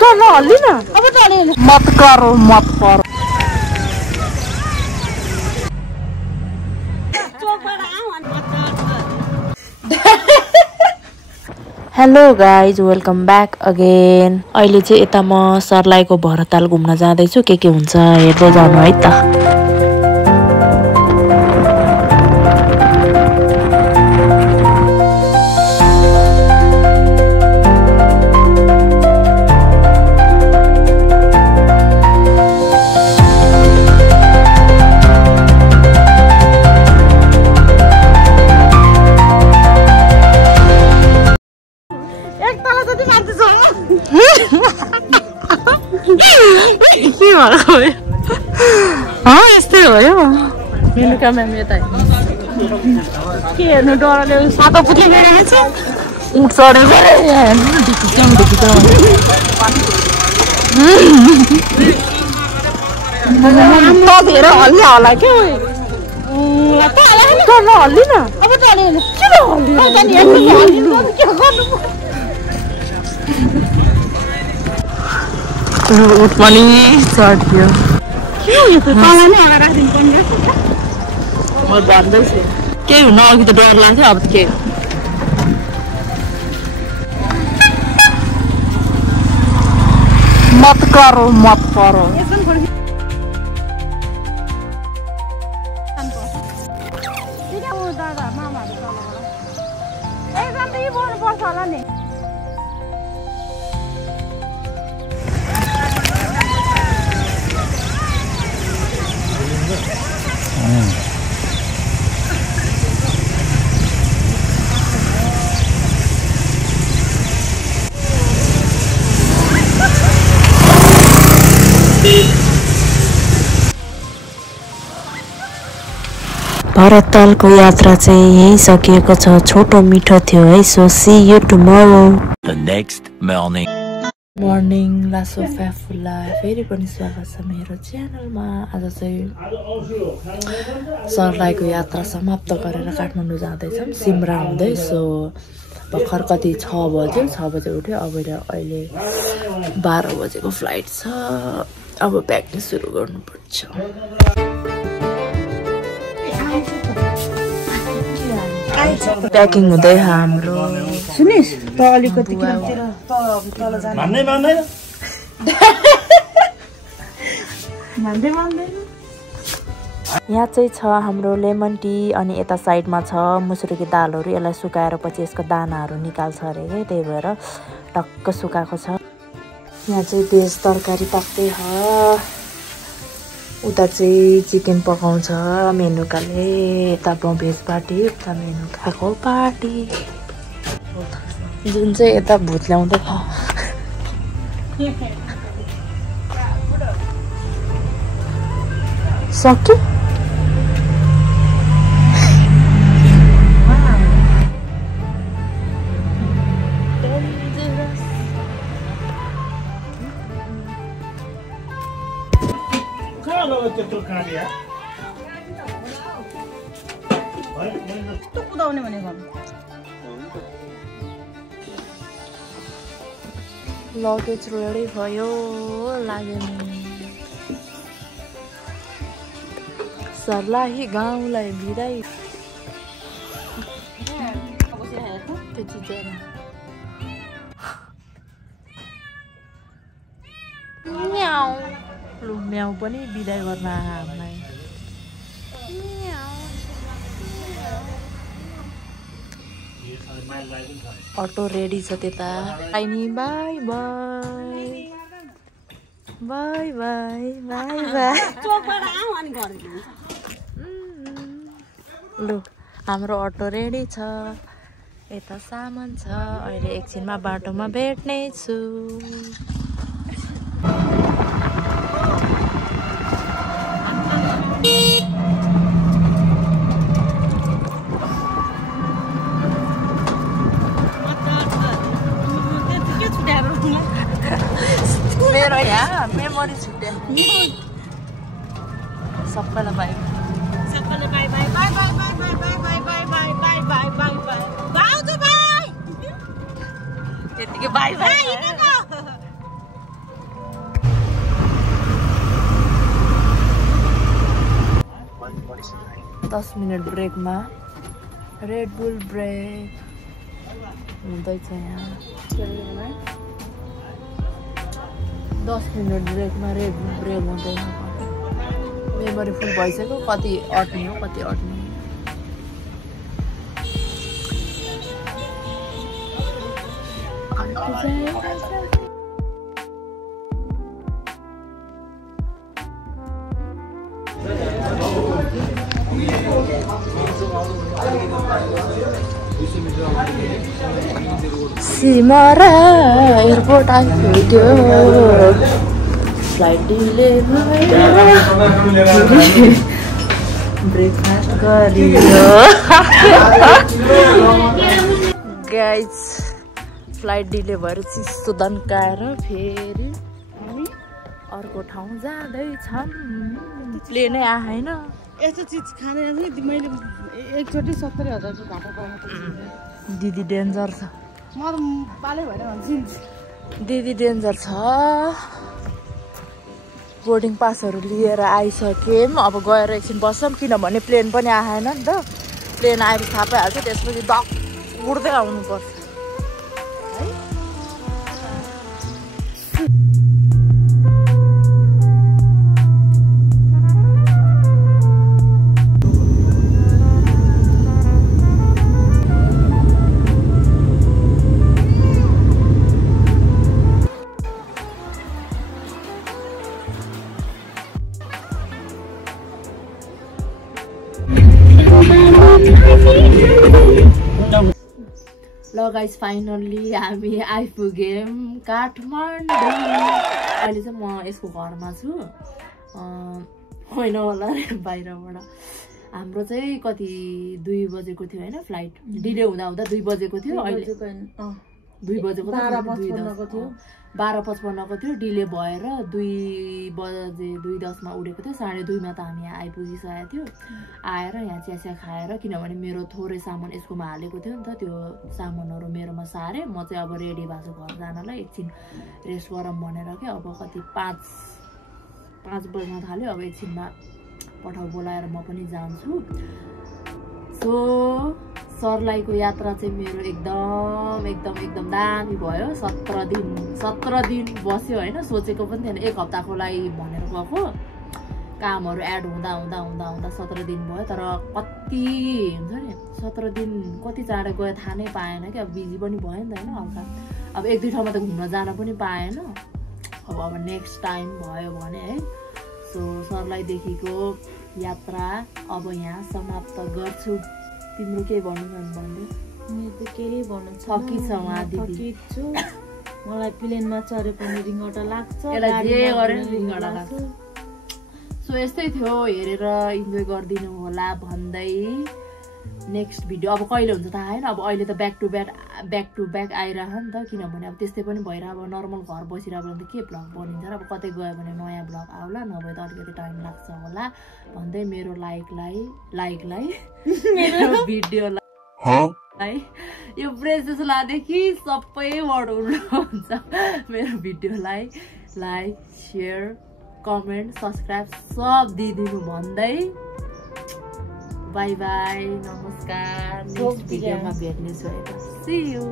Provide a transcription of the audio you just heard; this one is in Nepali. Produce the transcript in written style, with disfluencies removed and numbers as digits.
चलो हल्ली ना अब चले मत करो hello guys welcome back again. अहिले चाहिँ यता म सर्लाहीको भरताल घुम्न जाँदैछु। के हुन्छ हेर्दै जानु है त। यस्तै हो यो मेनुका म्याम यता के हेर्नु डरले सातो पुगेको रहेछ उठ चढेको धेरै हल्ली होला क्या हल्ली न अब उठ पनि चढ्यो म भन्दैछु केही हुन अघि त डर लाग्थ्यो अब के मत करो भरतालको यात्रा चाहिँ यही सकिएको छ। छोटो मिठो थियो है। So see you tomorrow. The next morning लासो फ्याफुला फेरि पनि स्वागत छ मेरो च्यानलमा। आज चाहिँ सर्लाहीको यात्रा समाप्त गरेर काठमाडौँ जाँदैछौँ सिमरा हुँदै। सो भर्खर कति 6 बज्यो 6 बजे उठ्यो। अब अहिले 12 बजेको फ्लाइट छ। अब प्याकिङ सुरु गर्नुपर्छ। प्याकिङ हुँदै हाम्रो सुनिस् त अलिकति यहाँ चाहिँ छ हाम्रो लेमन टी अनि यता साइडमा छ मुसुरीको दालहरू। यसलाई सुकाएर पछि यसको दानाहरू निकाल्छ अरे के, त्यही भएर टक्क सुकाएको छ। यहाँ चाहिँ भेज तरकारी पाक्दै छ। उता चाहिँ चिकन पकाउँछ मेनुकाले। यता भेज पार्टी उता मेनुकाको पार्टी। जुन चाहिँ यता भूत ल्याउँदै सक्यो। कुदाउने भनेको लगेज रेडी भयो लाग्यो नि। सर्लाही गाउँलाई बिदाई। लु म्याउ पनि बिदाई गर्न हामीलाई। अटो रेडी छ त्यता। आइनी by bye bye bye bye by. लु हाम्रो अटो रेडी छ। यता सामान छ। अहिले एकछिनमा बाटोमा भेट्ने छु। मेरो यहाँ मेमोरी छुट्यो। सबैलाई bye bye bye bye bye bye bye bye bye bye bye bye bye bye bye. त्यतिकै बाई बाई। 10 मिनट ब्रेकमा रेड बुल ब्रेक हुँदैछ यहाँ 10 मिनट ब्रेकमा रेड बुल ब्रेक हुँदैन मेमोरी फुल भइसक्यो कति अट्ने हो कति अट्ने सिमरा एयरपोर्ट आइपुग्यो फ्लाइट डिले ब्रेकफास्ट गरियो गाइज फ्लाइट डिले भएर चिसो दन्काएर फेरि अर्को ठाउँ जाँदैछौँ प्लेनै आएन यस्तो चिज खाने मैले एकचोटि 70,000को घाटा पाउनु दिदी डेन्जर छ म त पाले भएर भन्छु दिदी डेन्जर छ बोर्डिङ पासहरू लिएर आइसक्यौँ अब गएर एकछिन बस्छौँ किनभने प्लेन पनि आएन नि त प्लेन आएपछि थाहा पाइहाल्छ त्यसपछि दक उड्दै आउनुपर्छ है ल गाइस फाइनल्ली हामी आइपुग्यौँ काठमाडौँ अहिले चाहिँ म यसको घरमा छु होइन होला बाहिरबाट हाम्रो चाहिँ कति 2 बजेको थियो होइन फ्लाइट डिले हुँदा हुँदा 2 बजेको थियो अहिले 2 बजेको 12:55 को थियो डिले भएर 2 बजे 2:10 उडेको थियो 2:30 मा त हामी यहाँ आइपुगिसकेको थियो आएर यहाँ चिया खाएर किनभने मेरो थोरै सामान यसकोमा हालेको थियो नि त त्यो सामानहरू मेरोमा सारे म चाहिँ अब रेडी भएको घर जानलाई एकछिन रेस्ट गरौँ भनेर के अब कति 5 बज्न थाल्यो अब एकछिनमा पठाउ बोलाएर म पनि जान्छु सो सरलाईको यात्रा चाहिँ मेरो एकदम दामी भयो 17 दिन बस्यो होइन सोचेको पनि थिएन एक हप्ताको लागि भनेर गएको कामहरू एड हुँदा 17 दिन भयो तर कति हुन्छ नि 17 दिन कति चाँडो गयो थाहा नै पाएन कि अब बिजी पनि भयो नि त होइन हल्का अब 1-2 ठाउँमा त घुम्न जान पनि पाएन अब नेक्स्ट टाइम भयो भने है सो सरलाईदेखिको यात्रा अब यहाँ समाप्त गर्छु तिम्रो के भन्नु भन्दै मेरो त केही भन्नु छ थकी छ उहाँ दिदी छु मलाई प्लेनमा चढे पनि रिङटा लाग्छ यसलाई जे गरे रिङटा लाग्छ सो यस्तै थियो हेरेर इन्जोय गर्दिनु होला भन्दै नेक्स्ट भिडियो अब कहिले हुन्छ थाहा छैन अब अहिले त ब्याक टु ब्याक आइरह नि त किनभने अब त्यस्तै पनि भएर अब नर्मल घर बसिरहेको भने त के भ्लग बनिन्छ र अब कतै गयो भने नयाँ भ्लग आउला नभए त अलिकति टाइम लाग्छ होला भन्दै मेरो लाइकलाई मेरो भिडियोलाई यो प्रेसेस लादेखि सबै वर्ड उड्नुहुन्छ मेरो भिडियोलाई लाइक शेयर कमेन्ट सब्सक्राइब सब दिदिनु भन्दै बाई बाई नमस्कार नेक्स्ट भिडियोमा भेट्नेछु है सी यू